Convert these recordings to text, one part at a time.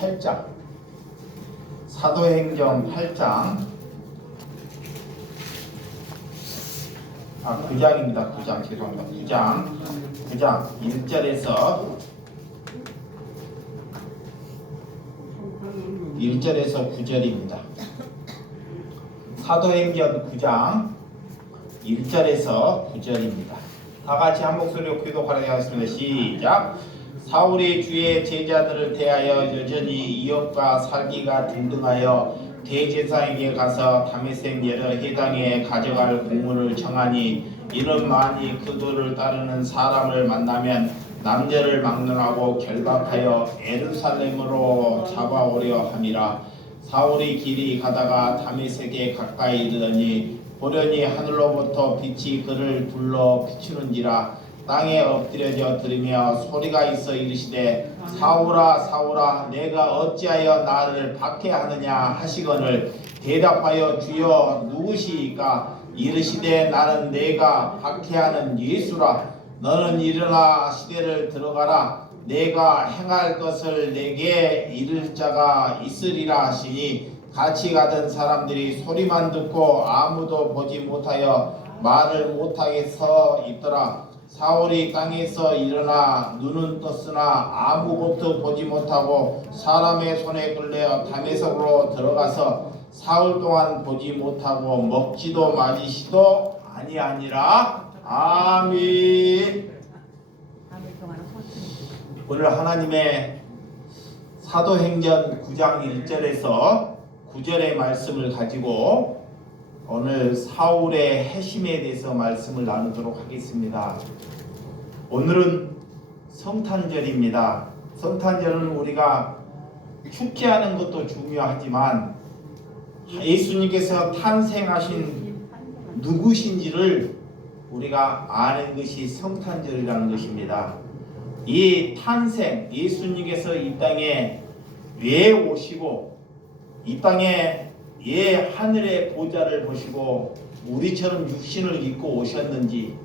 8장, 사도행전 8장, 9장입니다. 9장, 죄송합니다. 9장 1절에서 9절입니다. 사도행전 9장 1절에서 9절입니다. 다 같이 한 목소리로 교독하도록 하겠습니다. 시작. 사울이 주의 제자들을 대하여 여전히 이업과 살기가 등등하여 대제사장에게 가서 다메섹 여러 해당에 가져갈 공문을 청하니 이는 만이 그들을 따르는 사람을 만나면 남녀를 막론하고 결박하여 예루살렘으로 잡아오려 함이라. 사울이 길이 가다가 다메섹에 가까이 이르더니 보려니 하늘로부터 빛이 그를 둘러 비추는지라. 땅에 엎드려져 들으며 소리가 있어 이르시되 사울아 사울아 내가 어찌하여 나를 박해하느냐 하시거늘 대답하여 주여 누구시이까? 이르시되 나는 내가 박해하는 예수라. 너는 일어나 시대를 들어가라. 내가 행할 것을 내게 이를 자가 있으리라 하시니 같이 가던 사람들이 소리만 듣고 아무도 보지 못하여 말을 못하게 서 있더라. 사울이 땅에서 일어나 눈은 떴으나 아무것도 보지 못하고 사람의 손에 끌려 다메섹으로 들어가서 사흘 동안 보지 못하고 먹지도 마시지도 아니하니라. 아멘. 오늘 하나님의 사도행전 9장 1절에서 9절의 말씀을 가지고 오늘 사울의 해심에 대해서 말씀을 나누도록 하겠습니다. 오늘은 성탄절입니다. 성탄절은 우리가 축제하는 것도 중요하지만 예수님께서 탄생하신 누구신지를 우리가 아는 것이 성탄절이라는 것입니다. 이 탄생, 예수님께서 이 땅에 왜 오시고 이 땅에 예 하늘의 보좌를 보시고 우리처럼 육신을 입고 오셨는지,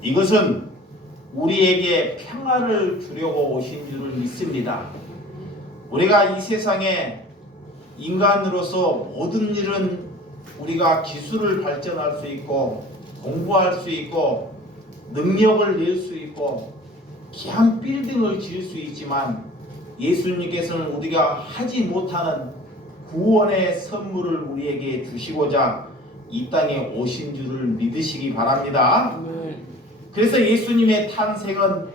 이것은 우리에게 평화를 주려고 오신 줄을 믿습니다. 우리가 이 세상에 인간으로서 모든 일은 우리가 기술을 발전할 수 있고 공부할 수 있고 능력을 낼 수 있고 귀한 빌딩을 지을 수 있지만 예수님께서는 우리가 하지 못하는 구원의 선물을 우리에게 주시고자 이 땅에 오신 줄을 믿으시기 바랍니다. 그래서 예수님의 탄생은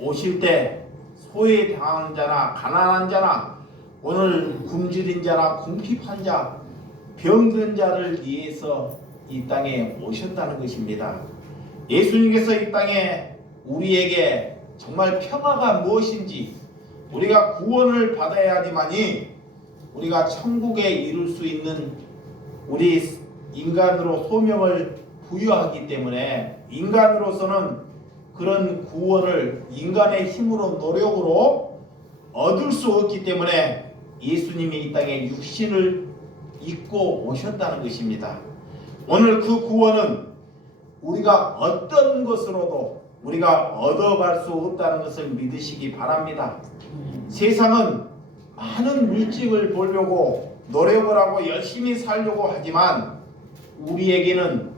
오실 때 소외당한 자나 가난한 자나 오늘 굶주린 자나 궁핍한 자 병든 자를 위해서 이 땅에 오셨다는 것입니다. 예수님께서 이 땅에 우리에게 정말 평화가 무엇인지, 우리가 구원을 받아야지만이 우리가 천국에 이룰 수 있는 우리 인간으로 소명을 부여하기 때문에 인간으로서는 그런 구원을 인간의 힘으로 노력으로 얻을 수 없기 때문에 예수님이 이 땅에 육신을 입고 오셨다는 것입니다. 오늘 그 구원은 우리가 어떤 것으로도 우리가 얻어갈 수 없다는 것을 믿으시기 바랍니다. 세상은 많은 물질을 보려고 노력을 하고 열심히 살려고 하지만 우리에게는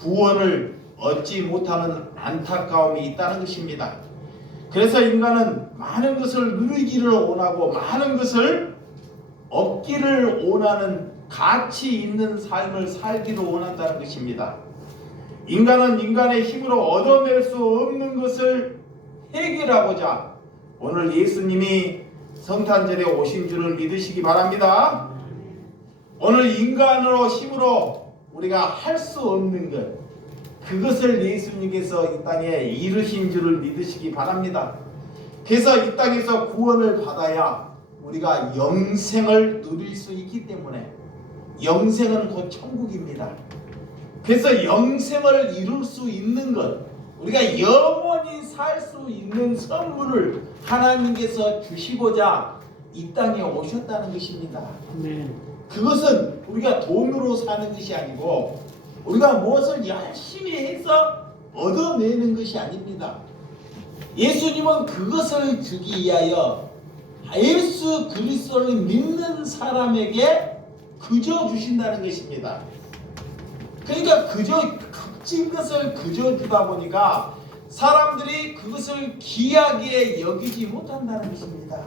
구원을 얻지 못하는 안타까움이 있다는 것입니다. 그래서 인간은 많은 것을 누리기를 원하고 많은 것을 얻기를 원하는 가치 있는 삶을 살기를 원한다는 것입니다. 인간은 인간의 힘으로 얻어낼 수 없는 것을 해결하고자 오늘 예수님이 성탄절에 오신 줄을 믿으시기 바랍니다. 오늘 인간으로 힘으로 우리가 할 수 없는 것, 그것을 예수님께서 이 땅에 이루신 줄을 믿으시기 바랍니다. 그래서 이 땅에서 구원을 받아야 우리가 영생을 누릴 수 있기 때문에, 영생은 곧 천국입니다. 그래서 영생을 이룰 수 있는 것, 우리가 영원히 살 수 있는 선물을 하나님께서 주시고자 이 땅에 오셨다는 것입니다. 그것은 우리가 돈으로 사는 것이 아니고 우리가 무엇을 열심히 해서 얻어내는 것이 아닙니다. 예수님은 그것을 주기 위하여 예수 그리스도를 믿는 사람에게 그저 주신다는 것입니다. 그러니까 그저 값진 것을 그저 주다 보니까 사람들이 그것을 귀하게 여기지 못한다는 것입니다.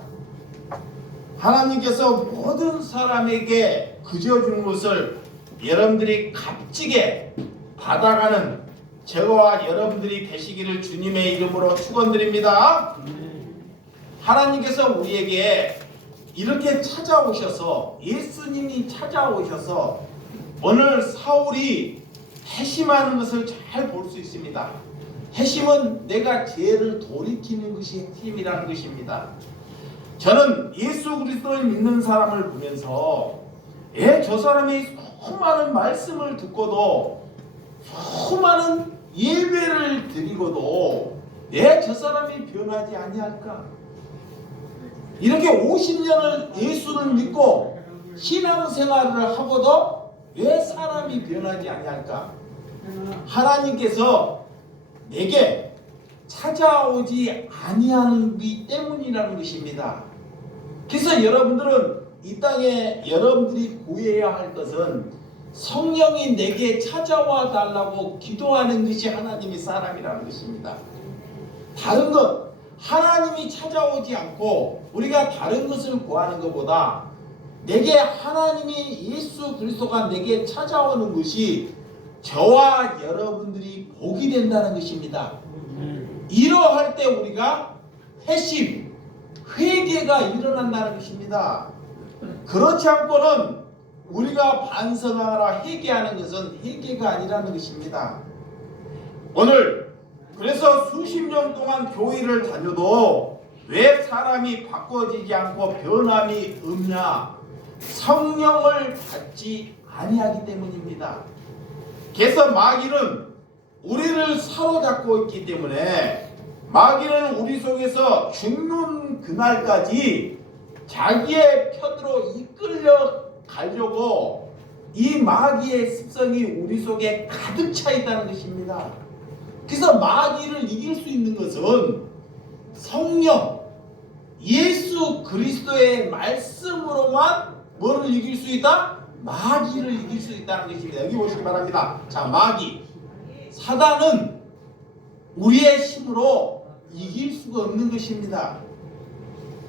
하나님께서 모든 사람에게 그저 주는 것을 여러분들이 값지게 받아가는 저와 여러분들이 되시기를 주님의 이름으로 축원드립니다. 하나님께서 우리에게 이렇게 찾아오셔서, 예수님이 찾아오셔서 오늘 사울이 회심하는 것을 잘 볼 수 있습니다. 회심은 내가 죄를 돌이키는 것이 회심이라는 것입니다. 저는 예수 그리스도를 믿는 사람을 보면서 저 사람이 수많은 말씀을 듣고도 수많은 예배를 드리고도 저 사람이 변하지 아니할까? 이렇게 50년을 예수를 믿고 신앙생활을 하고도 왜 사람이 변하지 아니할까? 하나님께서 내게 찾아오지 아니하는 것 때문이라는 것입니다. 그래서 여러분들은 이 땅에 여러분들이 구해야 할 것은 성령이 내게 찾아와 달라고 기도하는 것이 하나님의 사람이라는 것입니다. 다른 것, 하나님이 찾아오지 않고 우리가 다른 것을 구하는 것보다 내게 하나님이 예수 그리스도가 내게 찾아오는 것이 저와 여러분들이 복이 된다는 것입니다. 이러할 때 우리가 회심, 회개가 일어난다는 것입니다. 그렇지 않고는 우리가 반성하라 회개하는 것은 회개가 아니라는 것입니다. 오늘 그래서 수십 년 동안 교회를 다녀도 왜 사람이 바꿔지지 않고 변함이 없냐? 성령을 받지 아니하기 때문입니다. 그래서 마귀는 우리를 사로잡고 있기 때문에 마귀는 우리 속에서 죽는 그날까지 자기의 편으로 이끌려 가려고 이 마귀의 습성이 우리 속에 가득 차 있다는 것입니다. 그래서 마귀를 이길 수 있는 것은 성령, 예수 그리스도의 말씀으로만 뭐를 이길 수 있다? 마귀를 이길 수 있다는 것입니다. 여기 보시기 바랍니다. 자, 마귀, 사단은 우리의 힘으로 이길 수가 없는 것입니다.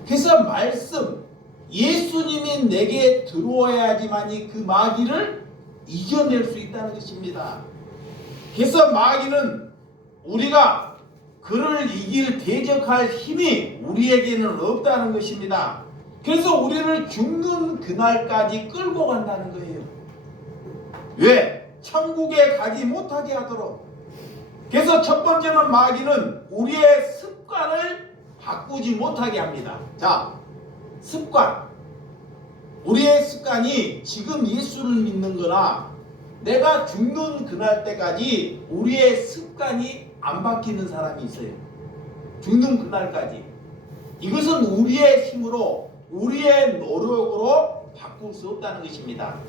그래서 말씀, 예수님이 내게 들어와야지만이 그 마귀를 이겨낼 수 있다는 것입니다. 그래서 마귀는 우리가 그를 이길 대적할 힘이 우리에게는 없다는 것입니다. 그래서 우리를 죽는 그날까지 끌고 간다는 거예요. 왜? 천국에 가지 못하게 하도록. 그래서 첫 번째는 마귀는 우리의 습관을 바꾸지 못하게 합니다. 자, 습관. 우리의 습관이 지금 예수를 믿는 거나 내가 죽는 그날 때까지 우리의 습관이 안 바뀌는 사람이 있어요. 죽는 그날까지. 이것은 우리의 힘으로, 우리의 노력으로 바꿀 수 없다는 것입니다.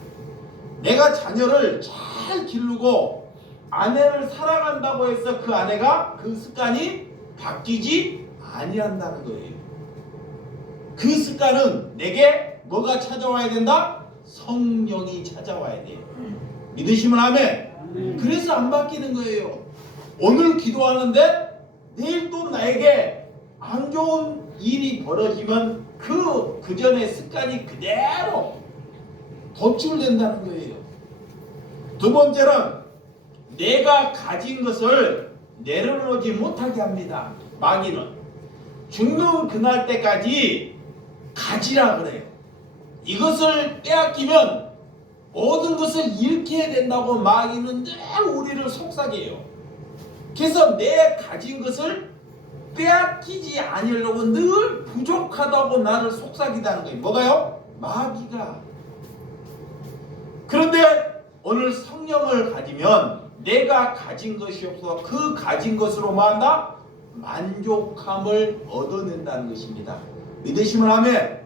내가 자녀를 잘 기르고 아내를 사랑한다고 해서 그 아내가 그 습관이 바뀌지 아니한다는 거예요. 그 습관은 내게 뭐가 찾아와야 된다? 성령이 찾아와야 돼요. 믿으시면 아멘. 그래서 안 바뀌는 거예요. 오늘 기도하는데 내일 또 나에게 안 좋은 일이 벌어지면 그 전에 습관이 그대로 도출된다는 거예요. 두 번째는 내가 가진 것을 내려놓지 못하게 합니다. 마귀는 죽는 그날 때까지 가지라 그래요. 이것을 빼앗기면 모든 것을 잃게 된다고 마귀는 늘 우리를 속삭여요. 그래서 내 가진 것을 빼앗기지 아니하려고 늘 부족하다고 나를 속삭이다는 거예요. 뭐가요? 마귀가. 그런데 오늘 성령을 가지면 내가 가진 것이 없어 그 가진 것으로 뭐 한다? 만족함을 얻어낸다는 것입니다. 믿으시면 아멘.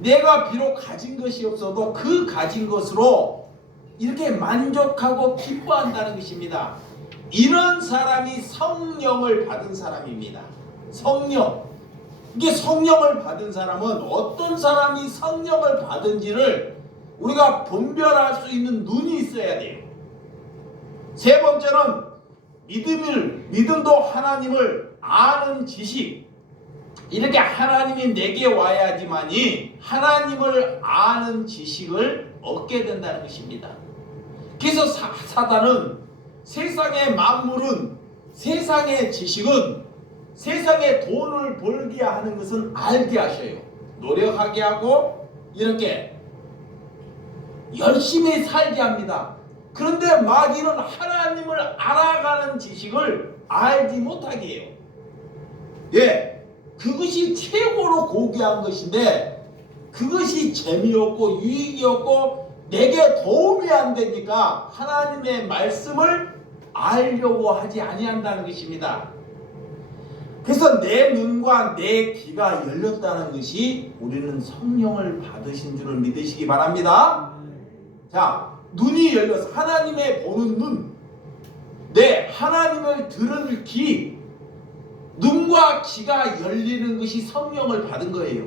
내가 비록 가진 것이 없어도 그 가진 것으로 이렇게 만족하고 기뻐한다는 것입니다. 이런 사람이 성령을 받은 사람입니다. 성령. 이게 성령을 받은 사람은 어떤 사람이 성령을 받은지를 우리가 분별할 수 있는 눈이 있어야 돼요. 세 번째는 믿음도 하나님을 아는 지식. 이렇게 하나님이 내게 와야지만이 하나님을 아는 지식을 얻게 된다는 것입니다. 그래서 사단은 세상의 만물은, 세상의 지식은, 세상에 돈을 벌게 하는 것은 알게 하셔요. 노력하게 하고 이렇게 열심히 살게 합니다. 그런데 마귀는 하나님을 알아가는 지식을 알지 못하게 해요. 예, 그것이 최고로 고귀한 것인데 그것이 재미없고 유익이 없고 내게 도움이 안 되니까 하나님의 말씀을 알려고 하지 아니한다는 것입니다. 그래서 내 눈과 내 귀가 열렸다는 것이 우리는 성령을 받으신 줄을 믿으시기 바랍니다. 자, 눈이 열려서 하나님의 보는 눈, 내 하나님을 들을 귀, 눈과 귀가 열리는 것이 성령을 받은 거예요.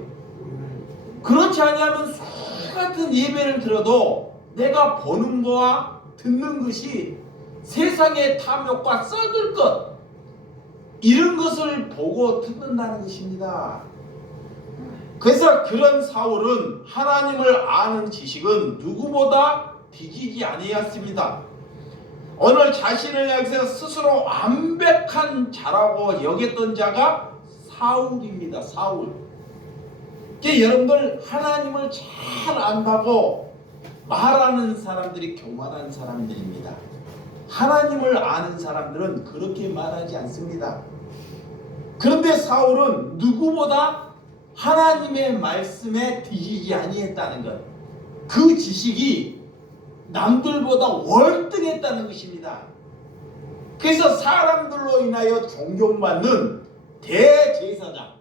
그렇지 아니하면 수같은 예배를 들어도 내가 보는 거와 듣는 것이 세상의 탐욕과 썩을 것, 이런 것을 보고 듣는다는 것입니다. 그래서 그런 사울은 하나님을 아는 지식은 누구보다 뒤지지 아니었습니다. 오늘 자신을 향해서 스스로 완벽한 자라고 여겼던 자가 사울입니다. 사울. 여러분들 하나님을 잘 안다고 말하는 사람들이 교만한 사람들입니다. 하나님을 아는 사람들은 그렇게 말하지 않습니다. 그런데 사울은 누구보다 하나님의 말씀에 뒤지지 아니했다는 것, 그 지식이 남들보다 월등했다는 것입니다. 그래서 사람들로 인하여 존경받는 대제사장,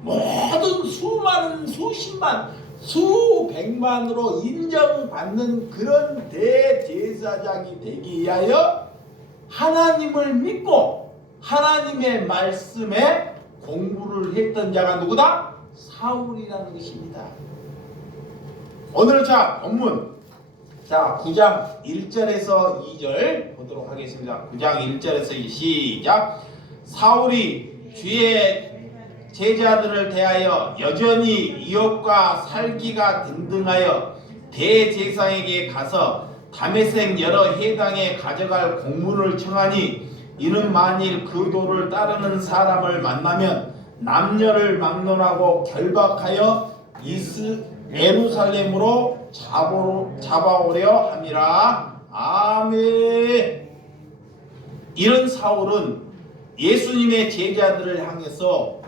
모든 수많은 수십만 수백만으로 인정받는 그런 대제사장이 되기 위하여 하나님을 믿고 하나님의 말씀에 공부를 했던 자가 누구다? 사울이라는 것입니다. 오늘 본문 9장 1절에서 2절 보도록 하겠습니다. 9장 1절에서 시작. 사울이 주의 제자들을 대하여 여전히 이업과 살기가 등등하여 대제사장에게 가서 다메섹 여러 해당에 가져갈 공문을 청하니 이는 만일 그 도를 따르는 사람을 만나면 남녀를 막론하고 결박하여 예루살렘으로 잡아오려 함이라. 아멘. 이런 사울은 예수님의 제자들을 향해서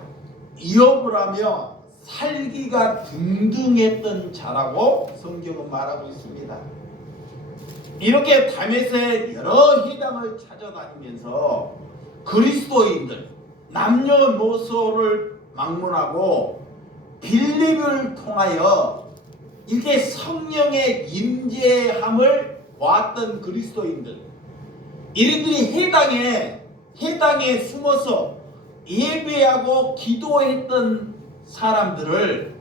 이업을 하며 살기가 등등했던 자라고 성경은 말하고 있습니다. 이렇게 다메섹 여러 회당을 찾아다니면서 그리스도인들, 남녀노소를 막론하고 빌립을 통하여 이렇게 성령의 임재함을 보았던 그리스도인들, 이들이 해당에 숨어서 예배하고 기도했던 사람들을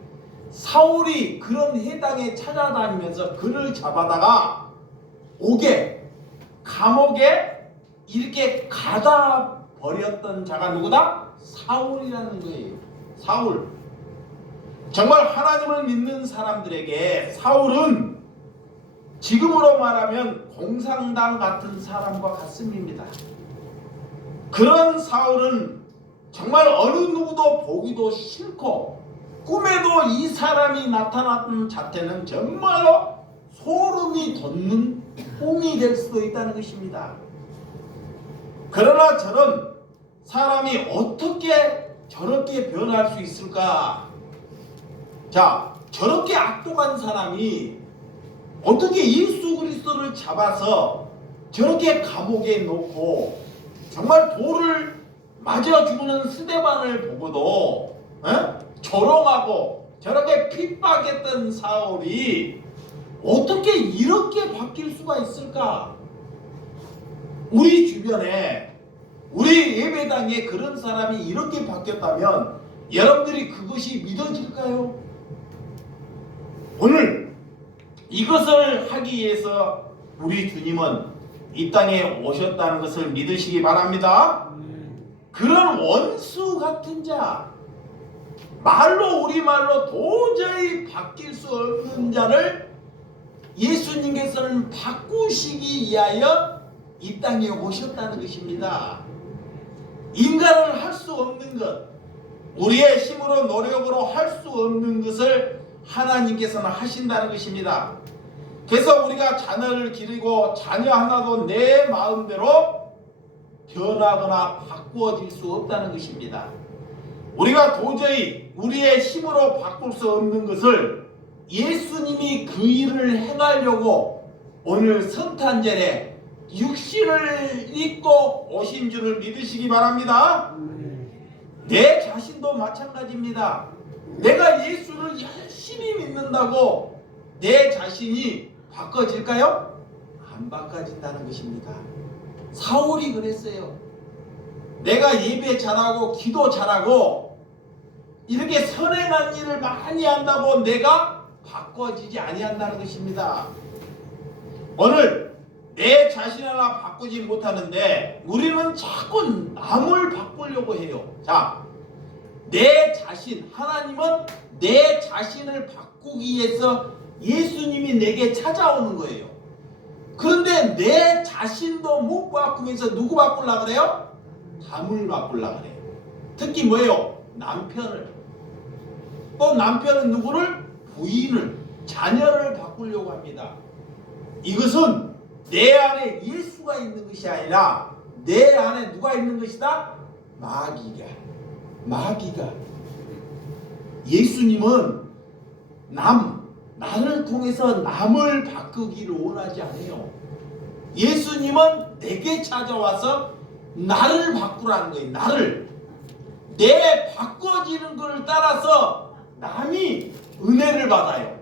사울이 그런 해당에 찾아다니면서 그를 잡아다가 감옥에 이렇게 가다 버렸던 자가 누구다? 사울이라는 거예요. 사울. 정말 하나님을 믿는 사람들에게 사울은 지금으로 말하면 공산당 같은 사람과 같습니다. 그런 사울은 정말 어느 누구도 보기도 싫고 꿈에도 이 사람이 나타났던 자태는 정말로 소름이 돋는 꿈이 될 수도 있다는 것입니다. 그러나 저는 사람이 어떻게 저렇게 변할 수 있을까? 저렇게 악독한 사람이 어떻게 예수 그리스도를 잡아서 저렇게 감옥에 놓고 정말 돌을 맞아 죽는 스데반을 보고도 조롱하고 저렇게 핍박했던 사울이 어떻게 이렇게 바뀔 수가 있을까? 우리 주변에 우리 예배당에 그런 사람이 이렇게 바뀌었다면 여러분들이 그것이 믿어질까요? 오늘 이것을 하기 위해서 우리 주님은 이 땅에 오셨다는 것을 믿으시기 바랍니다. 그런 원수 같은 자, 말로 우리말로 도저히 바뀔 수 없는 자를 예수님께서는 바꾸시기 위하여 이 땅에 오셨다는 것입니다. 인간은 할 수 없는 것, 우리의 힘으로 노력으로 할 수 없는 것을 하나님께서는 하신다는 것입니다. 그래서 우리가 자녀를 기르고 자녀 하나도 내 마음대로 변하거나 바꾸어질 수 없다는 것입니다. 우리가 도저히 우리의 힘으로 바꿀 수 없는 것을 예수님이 그 일을 행하려고 오늘 성탄절에 육신을 입고 오신 줄을 믿으시기 바랍니다. 내 자신도 마찬가지입니다. 내가 예수를 열심히 믿는다고 내 자신이 바꿔질까요? 안 바꿔진다는 것입니다. 사울이 그랬어요. 내가 예배 잘하고 기도 잘하고 이렇게 선행한 일을 많이 한다고 내가 바꿔지지 아니한다는 것입니다. 오늘 내 자신 하나 바꾸지 못하는데 우리는 자꾸 남을 바꾸려고 해요. 자, 내 자신, 하나님은 내 자신을 바꾸기 위해서 예수님이 내게 찾아오는 거예요. 그런데 내 자신도 못 바꾸면서 누구 바꾸려고 그래요? 남을 바꾸려고 그래요. 특히 뭐예요? 남편을. 또 남편은 누구를? 부인을, 자녀를 바꾸려고 합니다. 이것은 내 안에 예수가 있는 것이 아니라 내 안에 누가 있는 것이다? 마귀가. 예수님은 나를 통해서 남을 바꾸기를 원하지 않아요. 예수님은 내게 찾아와서 나를 바꾸라는 거예요. 나를. 내 바꿔지는 것을 따라서 남이 은혜를 받아요.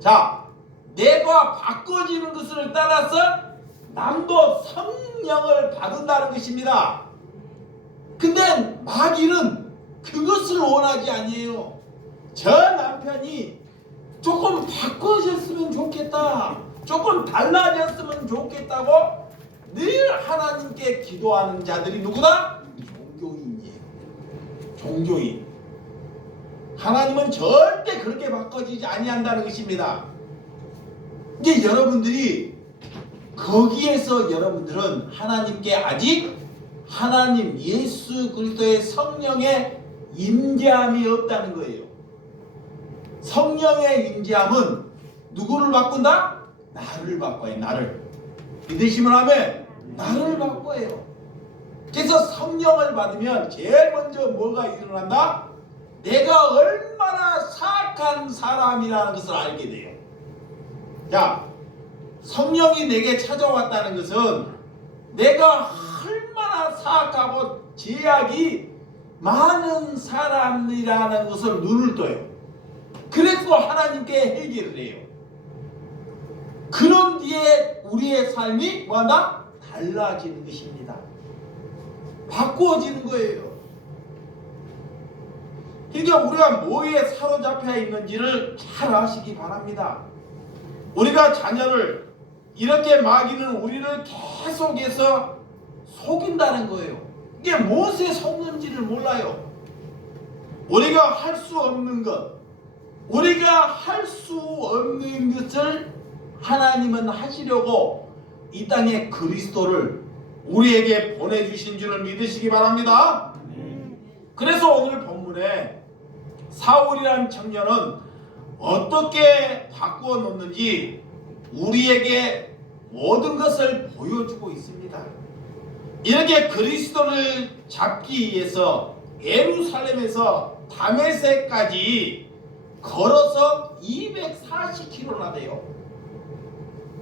자, 내가 바꿔지는 것을 따라서 남도 성령을 받는다는 것입니다. 근데 마귀는 그것을 원하지 아니에요. 저 남편이 조금 바꿔졌으면 좋겠다, 조금 달라졌으면 좋겠다고 늘 하나님께 기도하는 자들이 누구다? 종교인이에요. 종교인. 하나님은 절대 그렇게 바꿔지지 아니한다는 것입니다. 이제 여러분들이 거기에서 여러분들은 하나님께 아직 하나님 예수 그리스도의 성령의 임재함이 없다는 거예요. 성령의 임재함은 누구를 바꾼다? 나를 바꿔요. 나를. 믿으시면 하면 나를 바꿔요. 그래서 성령을 받으면 제일 먼저 뭐가 일어난다? 내가 얼마나 사악한 사람이라는 것을 알게 돼요. 자, 성령이 내게 찾아왔다는 것은 내가 얼마나 사악하고 죄악이 많은 사람이라는 것을 눈을 떠요. 그래서 하나님께 회개를 해요. 그런 뒤에 우리의 삶이 뭐한다? 달라지는 것입니다. 바꾸어지는 거예요. 그러니까 우리가 뭐에 사로잡혀 있는지를 잘 아시기 바랍니다. 우리가 자녀를 이렇게 마귀는 우리를 계속해서 속인다는 거예요. 이게 무엇에 속는지를 몰라요. 우리가 할 수 없는 것, 우리가 할 수 없는 것을 하나님은 하시려고 이 땅에 그리스도를 우리에게 보내주신 줄을 믿으시기 바랍니다. 그래서 오늘 본문에 사울이라는 청년은 어떻게 바꾸어 놓는지 우리에게 모든 것을 보여주고 있습니다. 이렇게 그리스도를 잡기 위해서 예루살렘에서 다메섹까지 걸어서 240km나 돼요.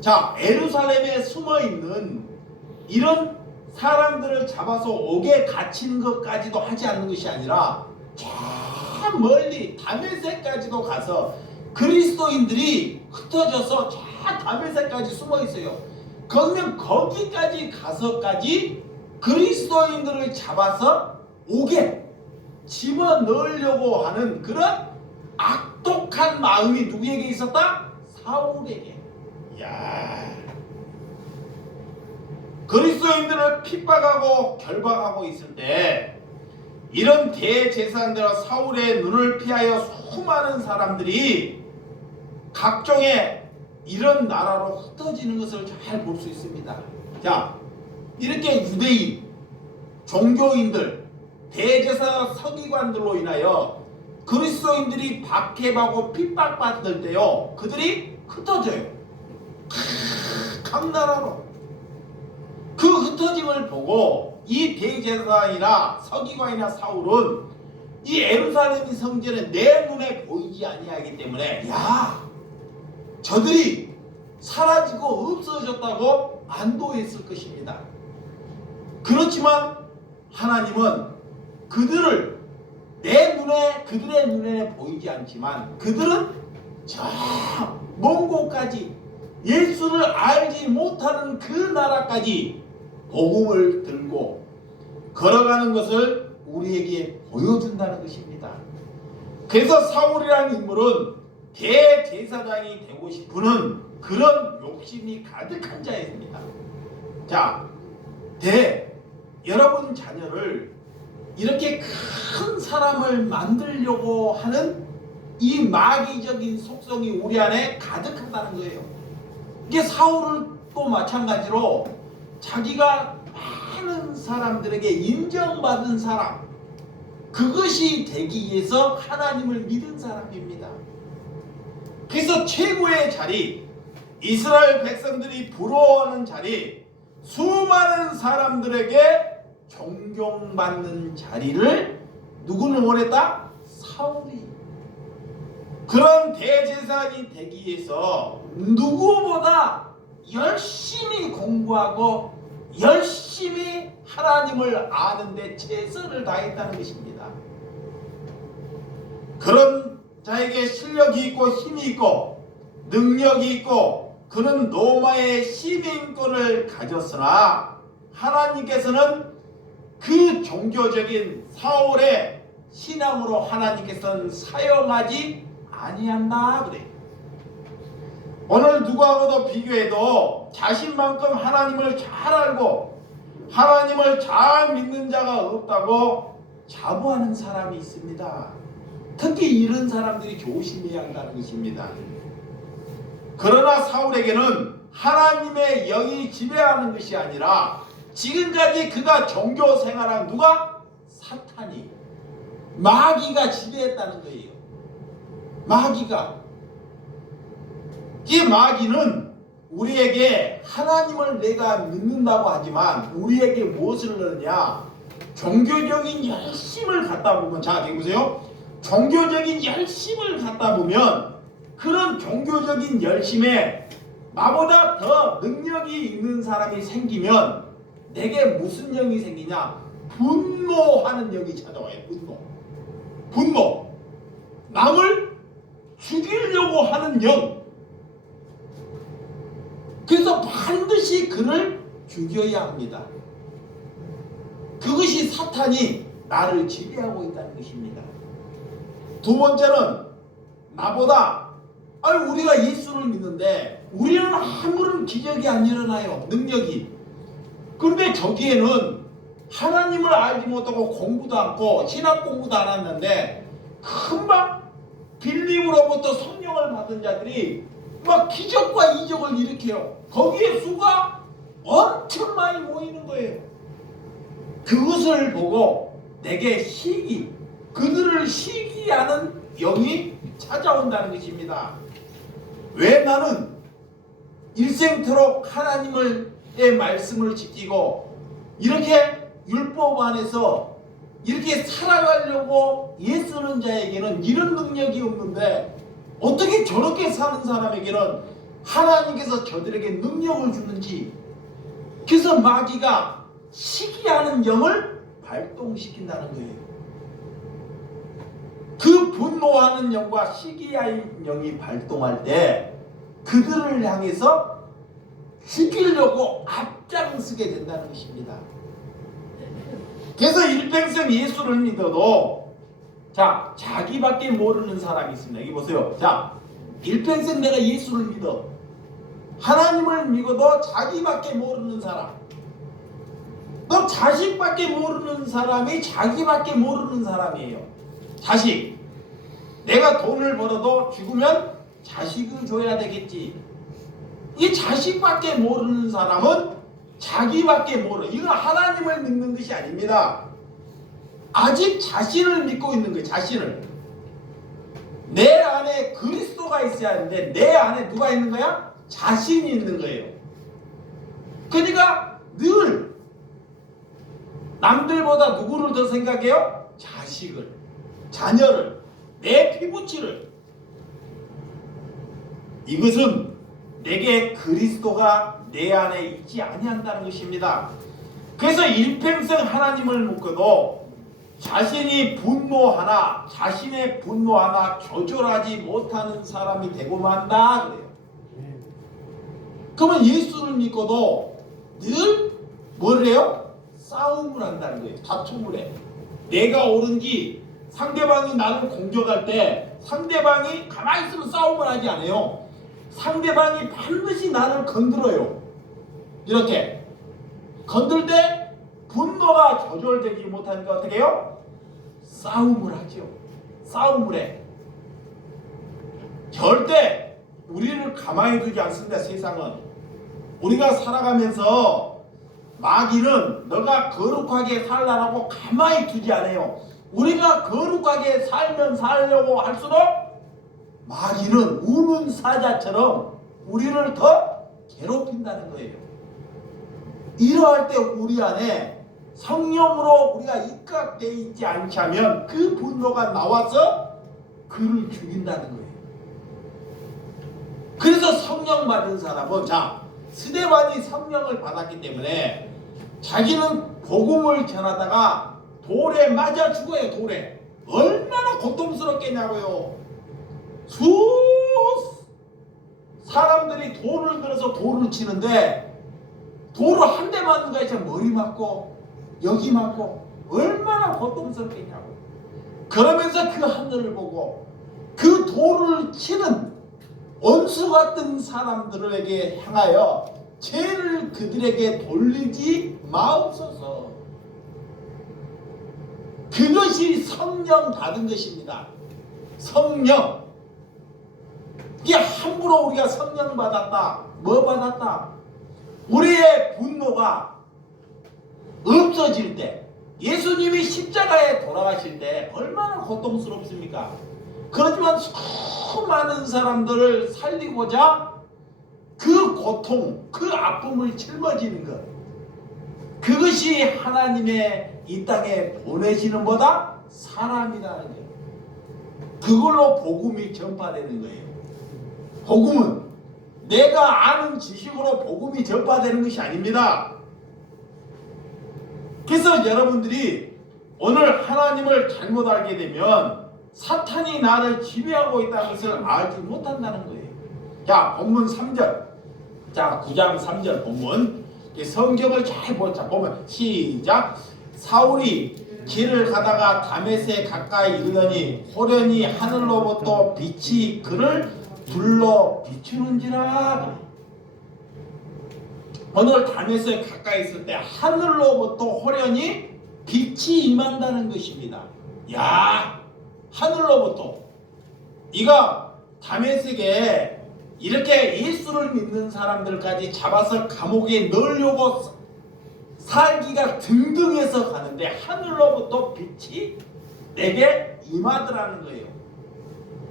자, 예루살렘에 숨어있는 이런 사람들을 잡아서 옥에 갇히는 것까지도 하지 않는 것이 아니라 저 멀리 다메섹까지도 가서 그리스도인들이 흩어져서 저 다메섹까지 숨어 있어요. 그러면 거기까지 가서까지 그리스도인들을 잡아서 옥에 집어넣으려고 하는 그런 악독한 마음이 누구에게 있었다? 사울에게. 야, 그리스도인들을 핍박하고 결박하고 있을 때 이런 대제사장들 사울의 눈을 피하여 수많은 사람들이 각종의 이런 나라로 흩어지는 것을 잘 볼 수 있습니다. 자, 이렇게 유대인, 종교인들, 대제사 서기관들로 인하여 그리스도인들이 박해하고 핍박받을 때요, 그들이 흩어져요. 각 나라로. 그 흩어짐을 보고 이 대제사장이나 서기관이나 사울은 이 예루살렘 성전은 내 눈에 보이지 아니하기 때문에 야, 저들이 사라지고 없어졌다고 안도했을 것입니다. 그렇지만 하나님은 그들을 그들의 눈에 보이지 않지만 그들은 저 먼 곳까지 예수를 알지 못하는 그 나라까지 복음을 들고 걸어가는 것을 우리에게 보여준다는 것입니다. 그래서 사울이라는 인물은 대제사장이 되고 싶은 그런 욕심이 가득한 자입니다. 자, 여러분 자녀를 이렇게 큰 사람을 만들려고 하는 이 마귀적인 속성이 우리 안에 가득하다는 거예요. 이게 사울은 또 마찬가지로 자기가 많은 사람들에게 인정받은 사람, 그것이 되기 위해서 하나님을 믿은 사람입니다. 그래서 최고의 자리, 이스라엘 백성들이 부러워하는 자리, 수많은 사람들에게 존경받는 자리를 누구는 원했다? 사울이. 그런 대제사장이 되기 위해서 누구보다 열심히 공부하고 열심히 하나님을 아는데 최선을 다했다는 것입니다. 그런 자에게 실력이 있고 힘이 있고 능력이 있고 그는 로마의 시민권을 가졌으나 하나님께서는 그 종교적인 사울의 신앙으로 하나님께서는 사용하지 아니한다 그래. 오늘 누구하고도 비교해도 자신만큼 하나님을 잘 알고 하나님을 잘 믿는 자가 없다고 자부하는 사람이 있습니다. 특히 이런 사람들이 조심해야 한다는 것입니다. 그러나 사울에게는 하나님의 영이 지배하는 것이 아니라 지금까지 그가 종교 생활한 누가? 사탄이, 마귀가 지배했다는 거예요. 이 마귀는 우리에게 하나님을 내가 믿는다고 하지만 우리에게 무엇을 넣느냐? 종교적인 열심을 갖다 보면, 자, 여기 보세요. 종교적인 열심을 갖다 보면 그런 종교적인 열심에 나보다 더 능력이 있는 사람이 생기면 내게 무슨 영이 생기냐? 분노하는 영이 찾아와요. 분노. 남을 죽이려고 하는 영. 그래서 반드시 그를 죽여야 합니다. 그것이 사탄이 나를 지배하고 있다는 것입니다. 두 번째는 나보다 우리가 예수를 믿는데 우리는 아무런 기적이 안 일어나요. 능력이. 그런데 저기에는 하나님을 알지 못하고 공부도 않고 신학 공부도 안 했는데 금방 빌림으로부터 성령을 받은 자들이 막 기적과 이적을 일으켜요. 거기에 수가 엄청 많이 모이는 거예요. 그것을 보고 내게 그들을 시기하는 영이 찾아온다는 것입니다. 왜 나는 일생토록 하나님의 말씀을 지키고 이렇게 율법 안에서 이렇게 살아가려고 애쓰는 자에게는 이런 능력이 없는데 어떻게 저렇게 사는 사람에게는 하나님께서 저들에게 능력을 주는지. 그래서 마귀가 시기하는 영을 발동시킨다는 거예요. 그 분노하는 영과 시기하는 영이 발동할 때 그들을 향해서 죽이려고 앞장서게 된다는 것입니다. 그래서 일평생 예수를 믿어도 자, 자기밖에 모르는 사람이 있습니다. 여기 보세요. 자, 일평생 내가 예수를 믿어. 하나님을 믿어도 자기밖에 모르는 사람. 너 자식밖에 모르는 사람이 자기밖에 모르는 사람이에요. 자식. 내가 돈을 벌어도 죽으면 자식을 줘야 되겠지. 이 자식밖에 모르는 사람은 자기밖에 모르. 이건 하나님을 믿는 것이 아닙니다. 아직 자신을 믿고 있는 거예요. 자신을. 내 안에 그리스도가 있어야 하는데 내 안에 누가 있는 거야? 자신이 있는 거예요. 그러니까 늘 남들보다 누구를 더 생각해요? 자식을, 자녀를, 내 피부치를. 이것은 내게 그리스도가 내 안에 있지 아니한다는 것입니다. 그래서 일평생 하나님을 묻고도 자신이 분노하나 자신의 분노 하나 조절하지 못하는 사람이 되고 만다 그래요. 그러면 예수를 믿고도 늘 뭘 해요? 싸움을 한다는 거예요. 다툼을 해. 내가 옳은지 상대방이 나를 공격할 때 상대방이 가만히 있으면 싸움을 하지 않아요. 상대방이 반드시 나를 건드려요. 이렇게 건들 때 분노가 조절되지 못하니까 어떻게 해요? 싸움을 하죠. 싸움을 해. 절대 우리를 가만히 두지 않습니다. 세상은. 우리가 살아가면서 마귀는 너가 거룩하게 살라고 가만히 두지 않아요. 우리가 거룩하게 살면 살려고 할수록 마귀는 우는 사자처럼 우리를 더 괴롭힌다는 거예요. 이러할 때 우리 안에 성령으로 우리가 입각되어 있지 않자면 그 분노가 나와서 그를 죽인다는 거예요. 그래서 성령 받은 사람은 자, 스데반이 성령을 받았기 때문에 자기는 복음을 전하다가 돌에 맞아 죽어요. 돌에. 얼마나 고통스럽겠냐고요. 사람들이 돌을 들어서 돌을 치는데 돌을 한 대 맞는 거에 머리 맞고 여기 맞고 얼마나 고통스럽겠냐고. 그러면서 그 하늘을 보고 그 돌을 치는 원수 같은 사람들에게 향하여 죄를 그들에게 돌리지 마옵소서. 그것이 성령 받은 것입니다. 성령. 이게 함부로 우리가 성령 받았다. 뭐 받았다? 우리의 분노가 없어질 때, 예수님이 십자가에 돌아가실 때 얼마나 고통스럽습니까? 그렇지만 수많은 사람들을 살리고자 그 고통, 그 아픔을 짊어지는 것, 그것이 하나님의 이 땅에 보내시는 보다 사람이라는 거예요. 그걸로 복음이 전파되는 거예요. 복음은 내가 아는 지식으로 복음이 전파되는 것이 아닙니다. 그래서 여러분들이 오늘 하나님을 잘못 알게 되면 사탄이 나를 지배하고 있다는 것을 알지 못한다는 거예요. 자, 본문 3절. 자, 9장 3절 본문. 성경을 잘 보면 시작. 사울이 길을 가다가 다메섹에 가까이 이르더니 호련히 하늘로부터 빛이 그를 둘러 비추는지라. 오늘 다메섹에 가까이 있을 때 하늘로부터 호련히 빛이 임한다는 것입니다. 야, 하늘로부터. 이가 다메섹에 이렇게 예수를 믿는 사람들까지 잡아서 감옥에 넣으려고 살기가 등등해서 가는데 하늘로부터 빛이 내게 임하더라는 거예요.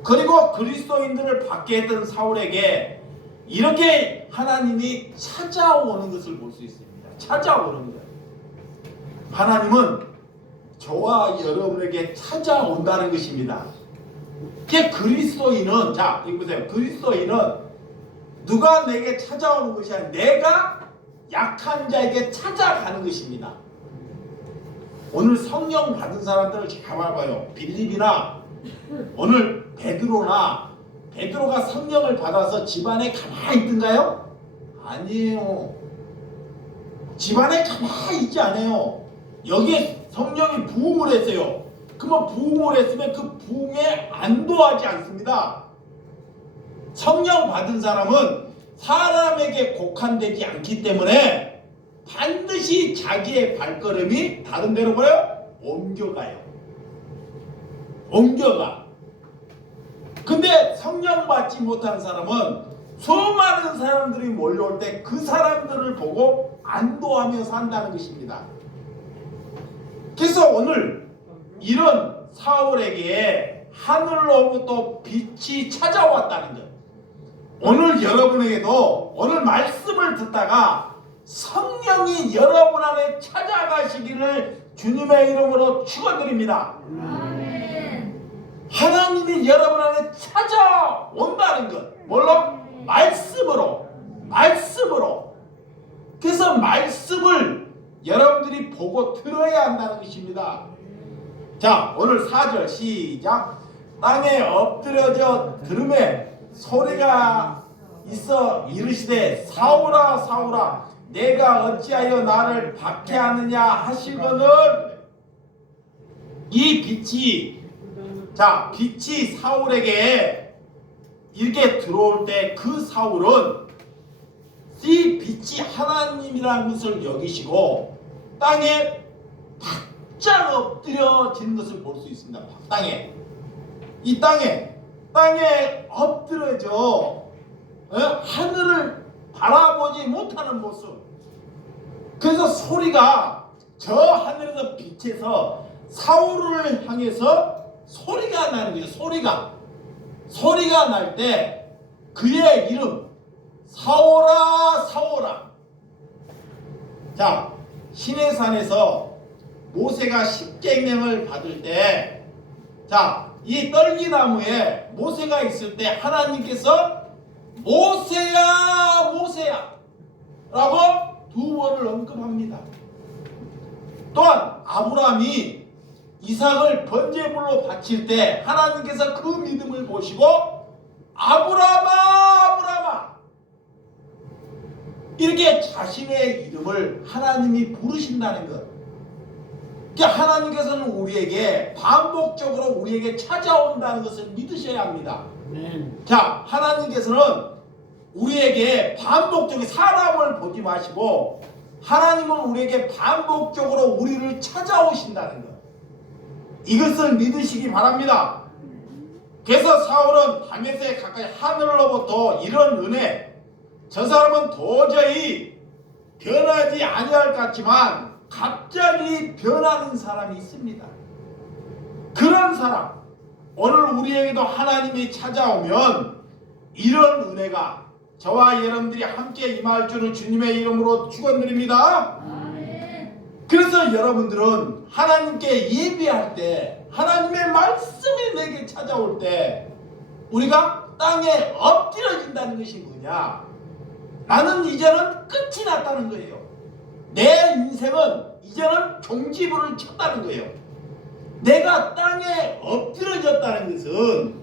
그리고 그리스도인들을 받게 했던 사울에게 이렇게 하나님이 찾아오는 것을 볼 수 있습니다. 찾아오는 거예요. 하나님은 저와 여러분에게 찾아온다는 것입니다. 그리스도인은, 자, 여기 보세요. 그리스도인은 누가 내게 찾아오는 것이 아니라 내가 약한 자에게 찾아가는 것입니다. 오늘 성령 받은 사람들을 잘 봐봐요. 빌립이나 오늘 베드로가 성령을 받아서 집안에 가만히 있던가요? 아니에요. 집안에 가만히 있지 않아요. 여기에 성령이 부음을 했어요. 그러면 부흥을 했으면 그 부흥에 안도하지 않습니다. 성령 받은 사람은 사람에게 곡한되지 않기 때문에 반드시 자기의 발걸음이 다른 데로 뭐요? 옮겨가요. 옮겨가. 근데 성령 받지 못한 사람은 수많은 사람들이 몰려올 때 그 사람들을 보고 안도하며 산다는 것입니다. 그래서 오늘 이런 사울에게 하늘로부터 빛이 찾아왔다는 것. 오늘 여러분에게도 오늘 말씀을 듣다가 성령이 여러분 안에 찾아가시기를 주님의 이름으로 축원드립니다. 하나님이 여러분 안에 찾아온다는 것. 뭘로? 말씀으로. 말씀으로. 그래서 말씀을 여러분들이 보고 들어야 한다는 것입니다. 자, 오늘 4절 시작. 땅에 엎드려져 들음에 소리가 있어 이르시되 사울아 사울아 내가 어찌하여 나를 박해하느냐 하시거늘. 이 빛이, 자, 빛이 사울에게 이렇게 들어올 때 그 사울은 이 빛이 하나님이라는 것을 여기시고 땅에 바짝 엎드려지는 것을 볼 수 있습니다. 땅에, 이 땅에 엎드려져 하늘을 바라보지 못하는 모습. 그래서 소리가 저 하늘에서 빛에서 사울을 향해서 소리가 나는 거예요. 소리가 날 때 그의 이름 사울아 사울아. 자, 시내산에서 모세가 십계명을 받을 때, 자, 이 떨기나무에 모세가 있을 때 하나님께서 모세야 모세야 라고 두 번을 언급합니다. 또한 아브라함이 이삭을 번제물로 바칠 때 하나님께서 그 믿음을 보시고 아브라함아 아브라함아 이렇게 자신의 이름을 하나님이 부르신다는 것. 그러니까 하나님께서는 우리에게 반복적으로 우리에게 찾아온다는 것을 믿으셔야 합니다. 자, 하나님께서는 우리에게 반복적으로 사람을 보지 마시고 하나님은 우리에게 반복적으로 우리를 찾아오신다는 것. 이것을 믿으시기 바랍니다. 그래서 사울은 다메섹에 가까이 하늘로부터 이런 은혜, 저 사람은 도저히 변하지 아니할 것 같지만 갑자기 변하는 사람이 있습니다. 그런 사람, 오늘 우리에게도 하나님이 찾아오면 이런 은혜가 저와 여러분들이 함께 임할 줄을 주님의 이름으로 축원드립니다. 그래서 여러분들은 하나님께 예배할 때, 하나님의 말씀이 내게 찾아올 때 우리가 땅에 엎드려진다는 것이 뭐냐? 나는 이제는 끝이 났다는 거예요. 내 인생은 이제는 종지부를 쳤다는 거예요. 내가 땅에 엎드려졌다는 것은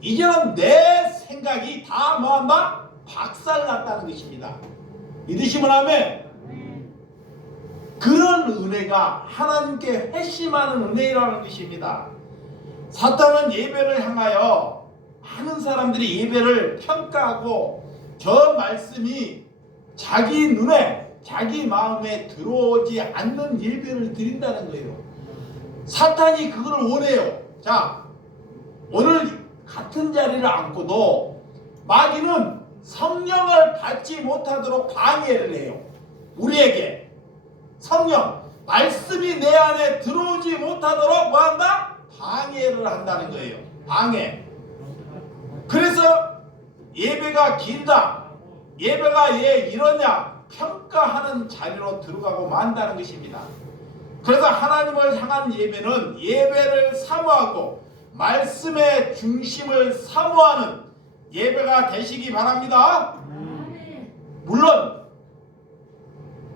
이제는 내 생각이 다 뭐한다? 박살났다는 것입니다. 믿으시면 아멘. 그런 은혜가 하나님께 회심하는 은혜라는 것입니다. 사탄은 예배를 향하여 많은 사람들이 예배를 평가하고 저 말씀이 자기 눈에 자기 마음에 들어오지 않는 예배를 드린다는 거예요. 사탄이 그걸 원해요. 자, 오늘 같은 자리를 앉고도 마귀는 성령을 받지 못하도록 방해를 해요. 우리에게 성령, 말씀이 내 안에 들어오지 못하도록 뭐한다? 방해를 한다는 거예요. 방해. 그래서 예배가 길다, 예배가 왜 이러냐 평가하는 자리로 들어가고 만다는 것입니다. 그래서 하나님을 향한 예배는 예배를 사모하고 말씀의 중심을 사모하는 예배가 되시기 바랍니다. 물론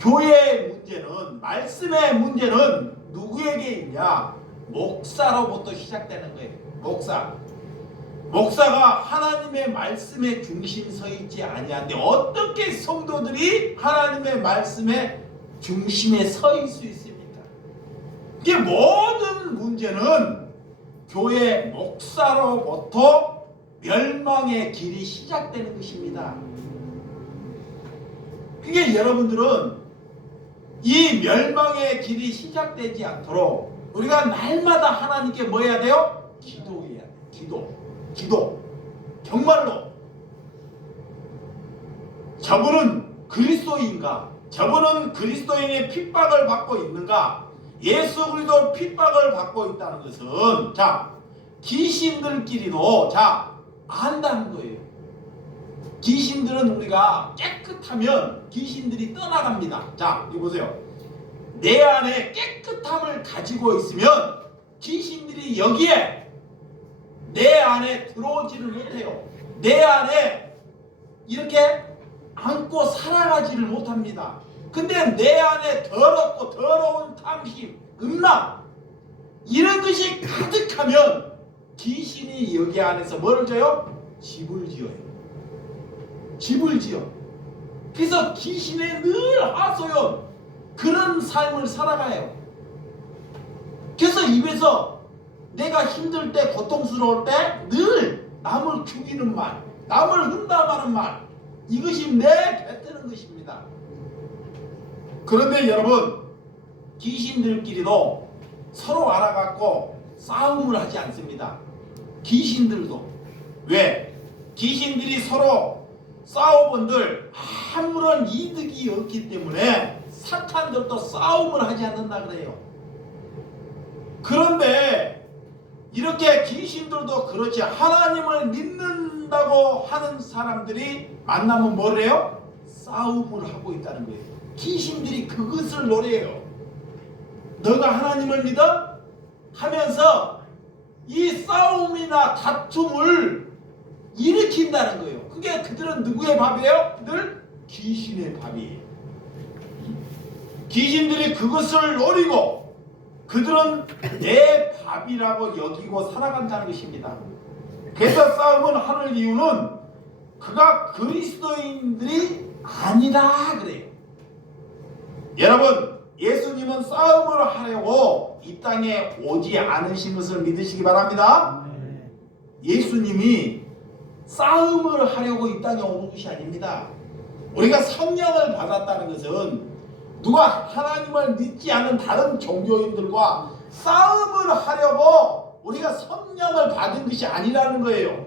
교회의 문제는, 말씀의 문제는 누구에게 있냐? 목사로부터 시작되는 거예요. 목사가 하나님의 말씀의 중심 서 있지 아니한데 어떻게 성도들이 하나님의 말씀의 중심에 서 있을 수 있습니까? 이게 모든 문제는 교회 목사로부터 멸망의 길이 시작되는 것입니다. 그게 여러분들은 이 멸망의 길이 시작되지 않도록 우리가 날마다 하나님께 뭐 해야 돼요? 기도해야 돼요. 기도. 정말로 저분은 그리스도인가? 저분은 그리스도인의 핍박을 받고 있는가? 예수 그리스도 핍박을 받고 있다는 것은 귀신들끼리도 안다는 거예요. 귀신들은 우리가 깨끗하면 귀신들이 떠나갑니다. 이거 보세요. 내 안에 깨끗함을 가지고 있으면 귀신들이 여기에 내 안에 들어오지를 못해요. 내 안에 이렇게 안고 살아가지를 못합니다. 근데 내 안에 더럽고 더러운 탐심, 음란 이런 것이 가득하면 귀신이 여기 안에서 뭐를 져요? 집을 지어요. 집을 지어. 그래서 귀신에 늘 하소연 그런 삶을 살아가요. 그래서 입에서 내가 힘들 때, 고통스러울 때 늘 남을 죽이는 말, 남을 흠담하는 말, 이것이 뱉는 것입니다. 그런데 여러분, 귀신들끼리도 서로 알아갖고 싸움을 하지 않습니다. 귀신들도. 왜? 귀신들이 서로 싸워본들 아무런 이득이 없기 때문에 사탄들도 싸움을 하지 않는다 그래요. 그런데 이렇게 귀신들도 그렇지, 하나님을 믿는다고 하는 사람들이 만나면 뭐래요? 싸움을 하고 있다는 거예요. 귀신들이 그것을 노래해요. 너가 하나님을 믿어? 하면서 이 싸움이나 다툼을 일으킨다는 거예요. 그게 그들은 누구의 밥이에요? 늘 귀신의 밥이에요. 귀신들이 그것을 노리고 그들은 내 밥이라고 여기고 살아간다는 것입니다. 그래서 싸움을 하는 이유는 그가 그리스도인들이 아니다 그래요. 여러분, 예수님은 싸움을 하려고 이 땅에 오지 않으신 것을 믿으시기 바랍니다. 예수님이 싸움을 하려고 이 땅에 오는 것이 아닙니다. 우리가 성령을 받았다는 것은 누가 하나님을 믿지 않은 다른 종교인들과 싸움을 하려고 우리가 성령을 받은 것이 아니라는 거예요.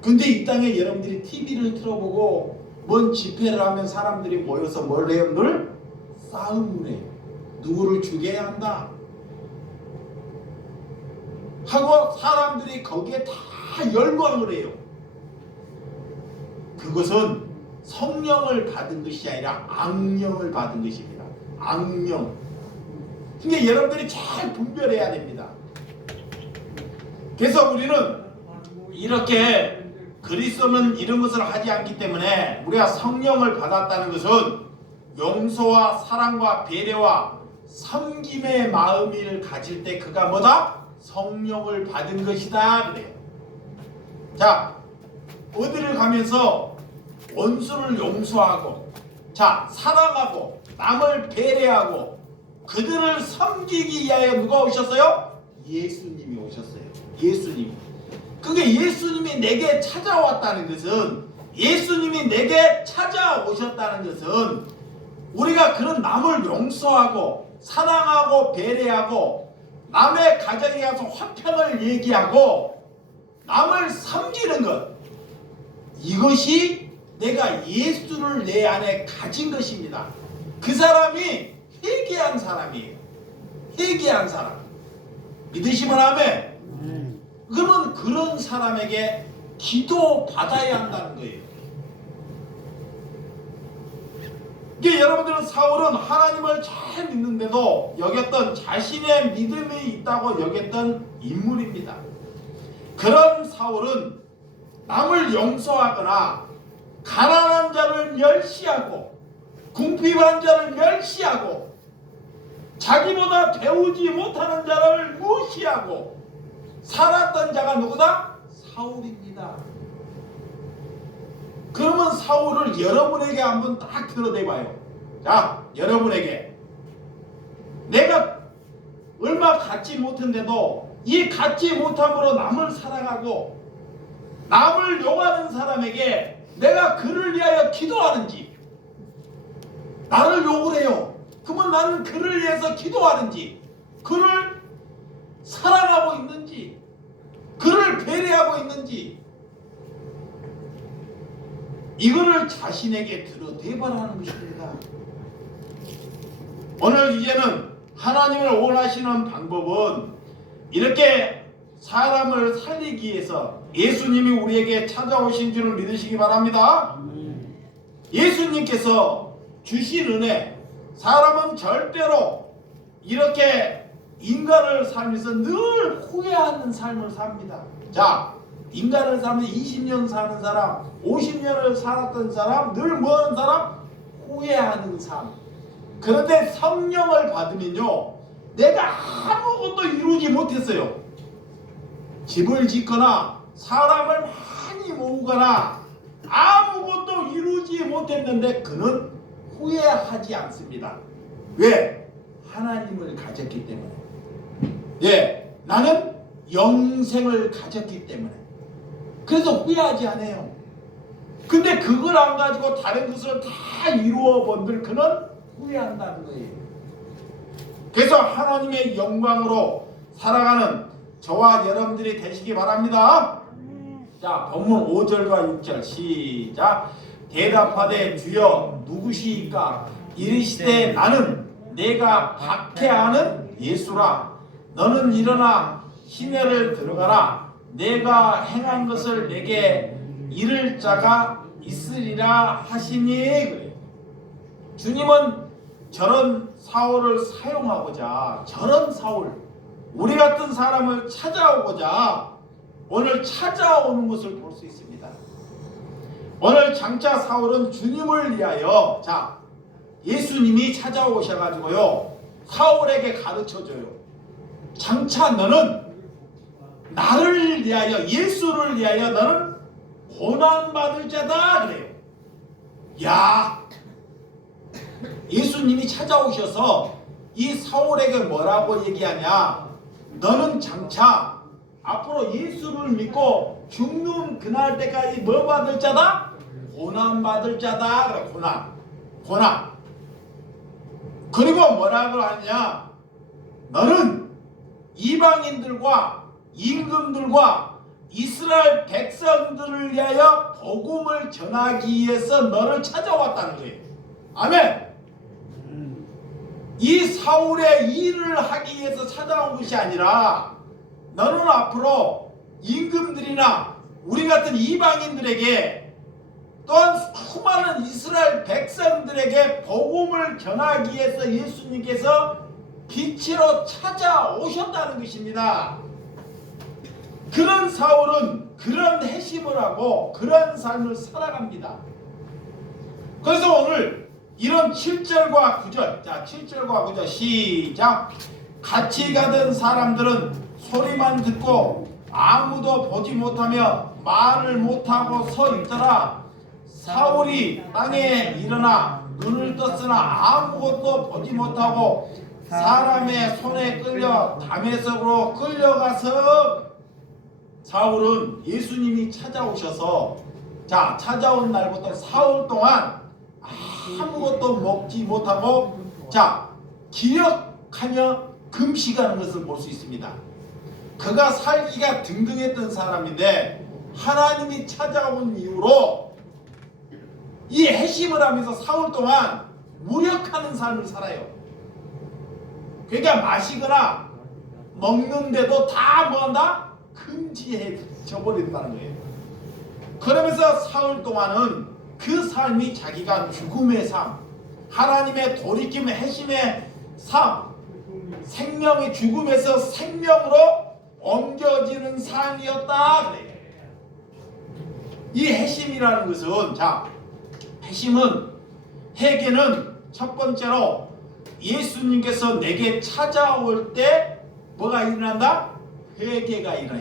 근데 이 땅에 여러분들이 TV를 틀어보고 뭔 집회를 하면 사람들이 모여서 뭘 해요? 늘 싸움을 해요. 누구를 죽여야 한다 하고 사람들이 거기에 다 열광을 해요. 그것은 성령을 받은 것이 아니라 악령을 받은 것입니다. 악령. 그러니까 여러분들이 잘 분별해야 됩니다. 그래서 우리는 이렇게 그리스도는 이런 것을 하지 않기 때문에 우리가 성령을 받았다는 것은 용서와 사랑과 배려와 섬김의 마음을 가질 때 그가 뭐다? 성령을 받은 것이다 그래요. 어디를 가면서 원수를 용서하고 사랑하고 남을 배려하고 그들을 섬기기 위하여 누가 오셨어요? 예수님이 오셨어요. 예수님. 그게 예수님이 내게 찾아왔다는 것은, 예수님이 내게 찾아오셨다는 것은 우리가 그런 남을 용서하고 사랑하고 배려하고 남의 가정에 가서 화평을 얘기하고 남을 섬기는 것, 이것이 내가 예수를 내 안에 가진 것입니다. 그 사람이 회개한 사람이에요. 회개한 사람. 믿으시면 아멘. 그러면 그런 사람에게 기도 받아야 한다는 거예요. 이게 여러분들은 사울은 하나님을 잘 믿는데도 여겼던, 자신의 믿음이 있다고 여겼던 인물입니다. 그런 사울은 남을 용서하거나 가난한 자를 멸시하고 궁핍한 자를 멸시하고 자기보다 배우지 못하는 자를 무시하고 살았던 자가 누구다? 사울입니다. 그러면 사울을 여러분에게 한번 딱 들어대봐요. 여러분에게 내가 얼마 갖지 못한데도 이 갖지 못함으로 남을 사랑하고 남을 욕하는 사람에게 내가 그를 위하여 기도하는지, 나를 욕을 해요. 그러면 나는 그를 위해서 기도하는지, 그를 사랑하고 있는지, 그를 배려하고 있는지, 이거를 자신에게 들여대봐라는 것입니다. 오늘 이제는 하나님을 원하시는 방법은 이렇게 사람을 살리기 위해서 예수님이 우리에게 찾아오신 줄을 믿으시기 바랍니다. 예수님께서 주신 은혜, 사람은 절대로 이렇게 인간을 살면서 늘 후회하는 삶을 삽니다. 자, 인간을 살면 20년 사는 사람, 50년을 살았던 사람, 늘 뭐하는 사람? 후회하는 삶. 그런데 성령을 받으면요, 내가 아무것도 이루지 못했어요. 집을 짓거나 사람을 많이 모으거나 아무것도 이루지 못했는데 그는 후회하지 않습니다. 왜? 하나님을 가졌기 때문에. 예, 나는 영생을 가졌기 때문에. 그래서 후회하지 않아요. 근데 그걸 안 가지고 다른 것을 다 이루어 본들 그는 후회한다는 거예요. 그래서 하나님의 영광으로 살아가는 저와 여러분들이 되시기 바랍니다. 자, 본문 5절과 6절 시작. 대답하되 주여 누구시이까? 이르시되 나는 내가 박해하는 예수라. 너는 일어나 시내를 들어가라. 내가 행한 것을 내게 이를 자가 있으리라 하시니. 그래. 주님은 저런 사울을 사용하고자, 저런 사울, 우리 같은 사람을 찾아오고자 오늘 찾아오는 것을 볼 수 있습니다. 오늘 장차 사울은 주님을 위하여, 자, 예수님이 찾아오셔가지고요 사울에게 가르쳐줘요. 장차 너는 나를 위하여, 예수를 위하여 너는 고난받을 자다 그래요. 야, 예수님이 찾아오셔서 이 사울에게 뭐라고 얘기하냐? 너는 장차 앞으로 예수를 믿고 죽는 그날 때까지 뭐 받을 자다? 고난 받을 자다. 그래, 고난. 그리고 뭐라고 하냐? 너는 이방인들과 임금들과 이스라엘 백성들을 위하여 복음을 전하기 위해서 너를 찾아왔다는 거예요. 아멘. 이 사울의 일을 하기 위해서 찾아온 것이 아니라 너는 앞으로 임금들이나 우리 같은 이방인들에게 또한 수많은 이스라엘 백성들에게 복음을 전하기 위해서 예수님께서 빛으로 찾아오셨다는 것입니다. 그런 사울은 그런 회심을 하고 그런 삶을 살아갑니다. 그래서 오늘 이런 7절과 9절, 자, 7절과 9절 시작. 같이 가던 사람들은 소리만 듣고 아무도 보지 못하며 말을 못하고 서 있더라. 사울이 땅에 일어나 눈을 떴으나 아무것도 보지 못하고 사람의 손에 끌려 다메섹으로 끌려가서, 사울은 예수님이 찾아오셔서, 자, 찾아온 날부터 사흘 동안 아무것도 먹지 못하고, 자, 기력하며 금식하는 것을 볼 수 있습니다. 그가 살기가 등등했던 사람인데 하나님이 찾아온 이후로 이 회심을 하면서 사흘 동안 무력하는 삶을 살아요. 그러니까 마시거나 먹는데도 다 뭐한다? 금지해져 버린다는 거예요. 그러면서 사흘 동안은 그 삶이 자기가 죽음의 삶, 하나님의 돌이킴 회심의 삶, 생명의 죽음에서 생명으로 옮겨지는 삶이었다 그래요. 이 회심이라는 것은, 자, 회심은, 회개는 첫 번째로 예수님께서 내게 찾아올 때 뭐가 일어난다? 회개가 일어나.